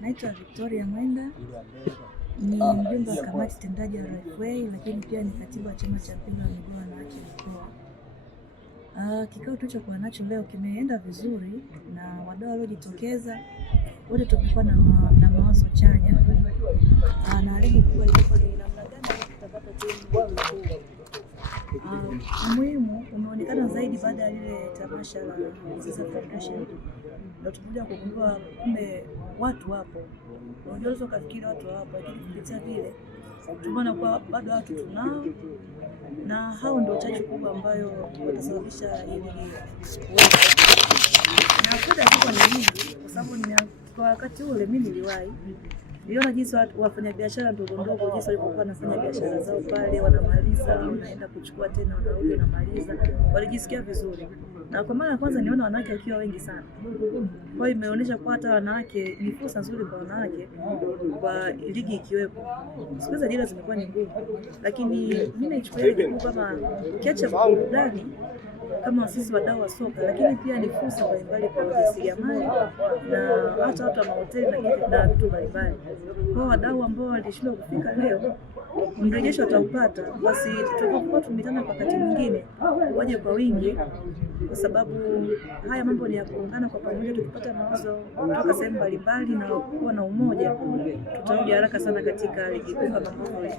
Naitwa Victoria Mwenda, ni mjumbe wa kamati tendaji ya RFA, lakini pia ni katibu wa chama cha mpira wa miguu wanawake mkoa. Kikao tulichokuwa nacho leo kimeenda vizuri na wadau waliojitokeza wote tumekuwa na mawazo chanya na lengo kubwa lilikuwa ni namna gani tutapata timu. Muhimu umeonekana zaidi baada ya ile tamasha la Ziza Foundation, ndio tumekuja kugundua kumbe watu wapo. Unaweza kufikiri watu wapo, lakini kupitia vile tumeona kwa bado watu tunao, na hao ndio chachu kubwa ambayo watasababisha hili na faida kubwa ni nyingi, kwa sababu kwa wakati ule mimi niliona jinsi wafanya biashara ndogo ndogo jinsi walivyokuwa wanafanya biashara zao pale, wanamaliza wanaenda kuchukua tena wanarudi wanamaliza, walijisikia vizuri. Na kwa mara ya kwanza niona wanawake wakiwa wengi sana. Kwa hiyo imeonyesha kwa hata wanawake ni fursa nzuri kwa wanawake kwa ligi ikiwepo. Siku hizi ajira zimekuwa ni ngumu, lakini mimi naichukulia ligi kama kiacha burudani kama sisi wadau wa soka, lakini pia ni fursa mbalimbali kwa wajasiriamali na hata watu wa mahoteli na vitu mbalimbali. Kwa wadau ambao walishindwa kufika leo, mrejesho wataupata, basi tutakuwa tumitana kwa wakati mwingine waje kwa wingi, kwa sababu haya mambo ni ya kuungana kwa pamoja. Tukipata mawazo kutoka sehemu mbalimbali na kuwa na umoja, tutarudi haraka sana katika ligi kuu kama ambavyo.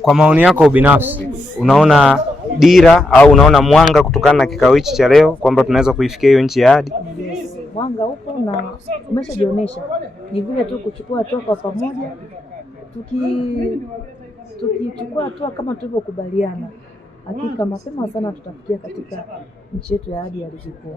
Kwa maoni yako binafsi, unaona dira au unaona mwanga kutokana na kikao hichi cha leo kwamba tunaweza kuifikia hiyo nchi ya ahadi? Mwanga upo na umeshajionyesha, ni vile tu kuchukua hatua kwa pamoja. Tukichukua hatua kama tulivyokubaliana, hakika mapema sana tutafikia katika nchi yetu ya ahadi ya ligi kuu.